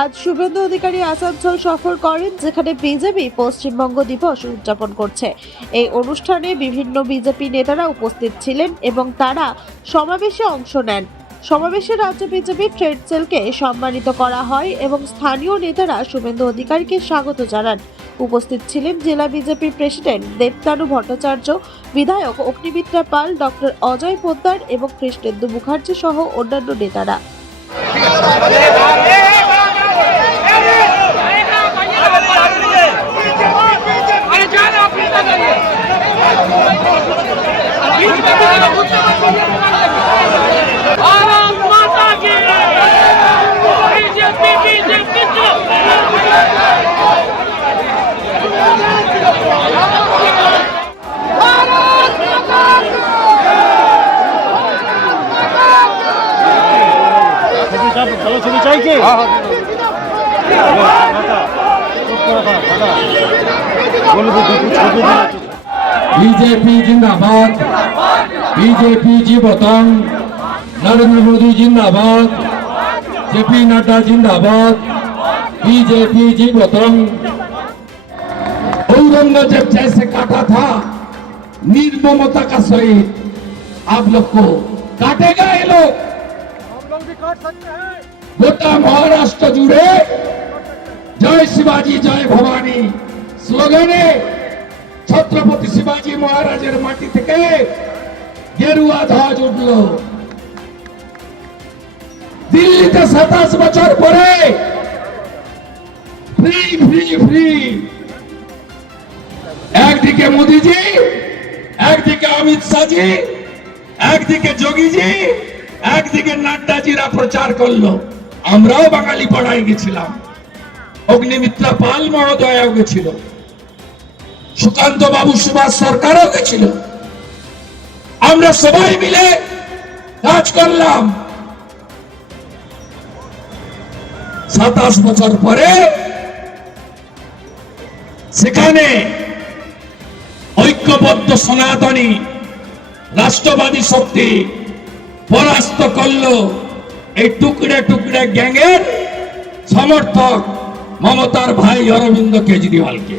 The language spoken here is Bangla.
আজ শুভেন্দু অধিকারী আসানসোল সফর করেন, যেখানে বিজেপি পশ্চিমবঙ্গ দিবস উদযাপন করছে। এই অনুষ্ঠানে বিভিন্ন বিজেপি নেতারা উপস্থিত ছিলেন এবং তারা সমাবেশে অংশ নেন। সমাবেশে রাজ্য বিজেপি ট্রেড সেলকে সম্মানিত করা হয় এবং স্থানীয় নেতারা শুভেন্দু অধিকারীকে স্বাগত জানান। উপস্থিত ছিলেন জেলা বিজেপির প্রেসিডেন্ট দেবতানু ভট্টাচার্য, বিধায়ক অগ্নিমিত্রা পাল, ডক্টর অজয় পোদ্দার এবং কৃষ্ণেন্দু মুখার্জি সহ অন্যান্য নেতারা। चलो छवि चाहिए बीजेपी जिंदाबाद, बीजेपी जीवतम, नरेंद्र मोदी जिंदाबाद, जेपी नड्डा जिंदाबाद, बीजेपी जीवतम। औरंगजेब जैसे काटा था निर्ममता का सहित, आप लोग को काटेगा ये लोग। भी काट सकते हैं। गोटा महाराष्ट्र जुड़े जय शिवाजी जय भवानी স্লোগানে ছত্রপতি শিবাজি মহারাজের মাটি থেকে গেরুয়া ধ্বজ উঠল। দিল্লিতে 27 বছর পরে ফ্রি ফ্রি ফ্রি, একদিকে মোদিজি, একদিকে অমিত শাহজি, একদিকে যোগীজি, একদিকে নাড্ডাজিরা প্রচার করলো। আমরাও বাঙালি পাড়ায় গেছিলাম, অগ্নিমিত্রা পাল মহোদয়াও গেছিল, সুকান্ত বাবু সুভাষ সরকারও গেছিল। আমরা সবাই মিলে কাজ করলাম। 27 বছর পরে সেখানে ঐক্যবদ্ধ সনাতনী রাষ্ট্রবাদী শক্তি পরাস্ত করলো এই টুকরে টুকরে গ্যাংয়ের সমর্থক মমতার ভাই অরবিন্দ কেজরিওয়ালকে।